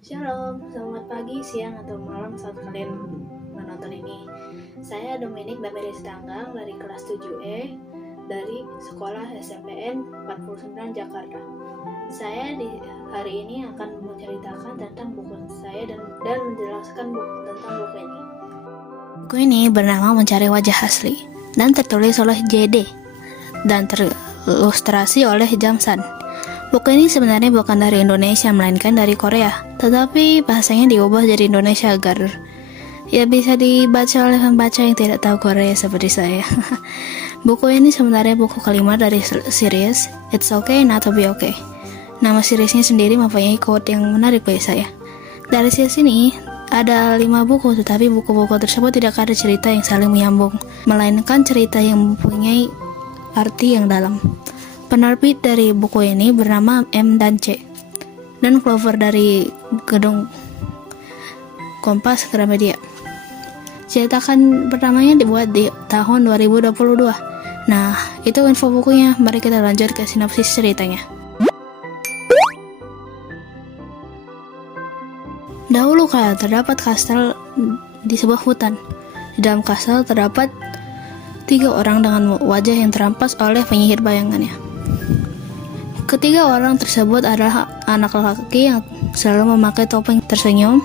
Shalom, selamat pagi, siang, atau malam saat kalian menonton ini. Saya Dominik Damiris Tanggang dari kelas 7E dari Sekolah SMPN 49 Jakarta. Saya di hari ini akan menceritakan tentang buku saya dan menjelaskan tentang buku ini. Buku ini bernama Mencari Wajah Asli dan tertulis oleh JD dan terilustrasi oleh Jamsan. Buku ini sebenarnya bukan dari Indonesia melainkan dari Korea, tetapi bahasanya diubah jadi Indonesia agar ya bisa dibaca oleh pembaca yang tidak tahu Korea seperti saya. Buku ini sebenarnya buku kelima dari series It's Okay Not to Be Okay. Nama seriesnya sendiri mempunyai quote yang menarik bagi saya. Dari series ini ada 5 buku, tetapi buku-buku tersebut tidak ada cerita yang saling menyambung, melainkan cerita yang mempunyai arti yang dalam. Penerbit dari buku ini bernama M dan C, dan Clover dari Gedung Kompas Gramedia. Cetakan pertamanya dibuat di tahun 2022. Nah, itu info bukunya. Mari kita lanjut ke sinopsis ceritanya. Dahulu kala terdapat kastel di sebuah hutan. Di dalam kastel terdapat 3 orang dengan wajah yang terampas oleh penyihir bayangannya. Ketiga orang tersebut adalah anak laki yang selalu memakai topeng tersenyum,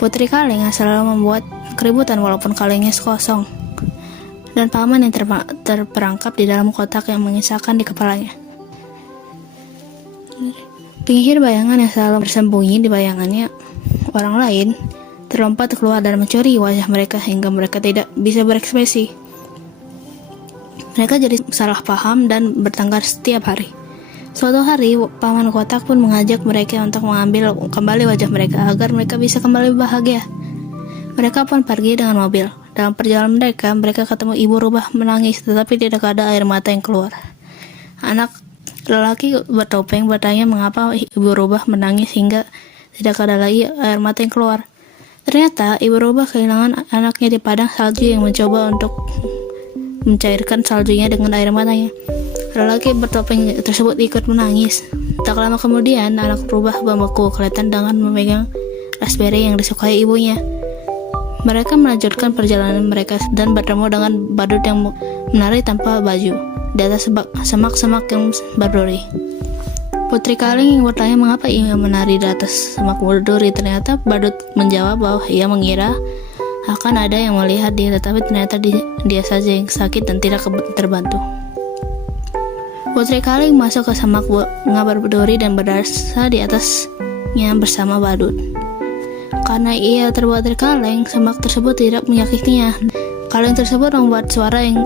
putri kaleng yang selalu membuat keributan walaupun kalengnya kosong, dan paman yang terperangkap di dalam kotak yang mengisahkan di kepalanya. Penyihir bayangan yang selalu bersembunyi di bayangannya orang lain terlompat keluar dan mencuri wajah mereka hingga mereka tidak bisa berekspresi. Mereka jadi salah paham dan bertengkar setiap hari. Suatu hari, paman kotak pun mengajak mereka untuk mengambil kembali wajah mereka agar mereka bisa kembali bahagia. Mereka pun pergi dengan mobil. Dalam perjalanan mereka ketemu ibu rubah menangis tetapi tidak ada air mata yang keluar. Anak lelaki bertopeng bertanya mengapa ibu rubah menangis hingga tidak ada lagi air mata yang keluar. Ternyata ibu rubah kehilangan anaknya di padang salju yang mencoba untuk mencairkan saljunya dengan air matanya. Lelaki bertopeng tersebut ikut menangis. Tak lama kemudian, anak rubah membeku kelihatan dengan memegang raspberry yang disukai ibunya. Mereka melanjutkan perjalanan mereka dan bertemu dengan badut yang menari tanpa baju di atas semak-semak yang berduri. Putri kaleng yang bertanya mengapa ia menari di atas semak berduri. Ternyata badut menjawab bahwa ia mengira akan ada yang melihat dia, tetapi ternyata dia saja yang sakit dan tidak terbantu. Putri kaleng masuk ke semak bunga berduri dan berdasar di atasnya bersama badut. Karena ia terbuat dari kaleng, semak tersebut tidak menyakitinya. Kaleng tersebut membuat suara yang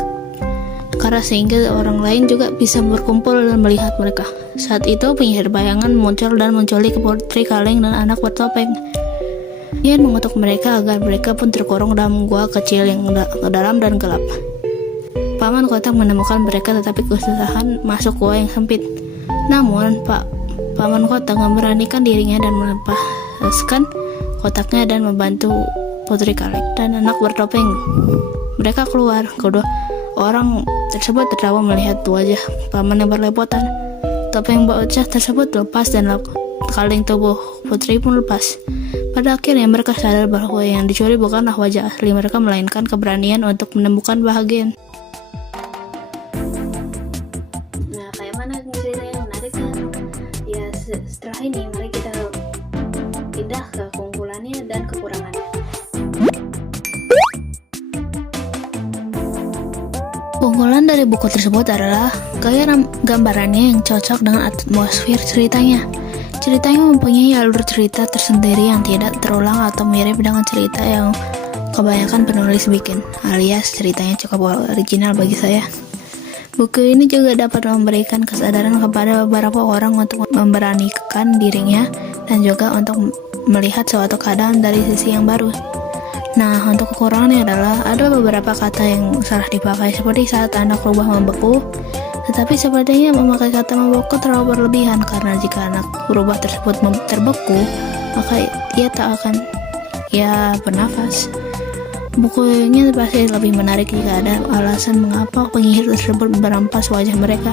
keras sehingga orang lain juga bisa berkumpul dan melihat mereka. Saat itu penyihir bayangan muncul dan menculik putri kaleng dan anak bertopeng. Ia mengutuk mereka agar mereka pun terkurung dalam gua kecil yang dalam dan gelap. Paman kotak menemukan mereka tetapi kesusahan masuk gua yang sempit. Namun paman kotak memberanikan dirinya dan melepaskan kotaknya dan membantu putri kaleng dan anak bertopeng. Mereka keluar. Kedua orang tersebut tertawa melihat wajah paman yang berlepotan. Topeng bocah tersebut lepas dan kaleng tubuh putri pun lepas. Pada akhirnya mereka sadar bahwa yang dicuri bukanlah wajah asli mereka melainkan keberanian untuk menemukan bahagia. Nah, kayak mana cerita yang menarik kan? Ya, setelah ini mari kita pindah ke keunggulannya dan kekurangannya. Keunggulan dari buku tersebut adalah gaya gambarannya yang cocok dengan atmosfer ceritanya. Ceritanya mempunyai alur cerita tersendiri yang tidak terulang atau mirip dengan cerita yang kebanyakan penulis bikin, alias ceritanya cukup original bagi saya. Buku ini juga dapat memberikan kesadaran kepada beberapa orang untuk memberanikan dirinya dan juga untuk melihat suatu keadaan dari sisi yang baru. Nah, untuk kekurangannya adalah ada beberapa kata yang salah dipakai seperti saat anak rubah membeku, tetapi sepertinya memakai kata membeku terlalu berlebihan karena jika anak rubah tersebut terbeku, maka ia tak akan bernafas. Bukunya pasti lebih menarik jika ada alasan mengapa penyihir tersebut merampas wajah mereka.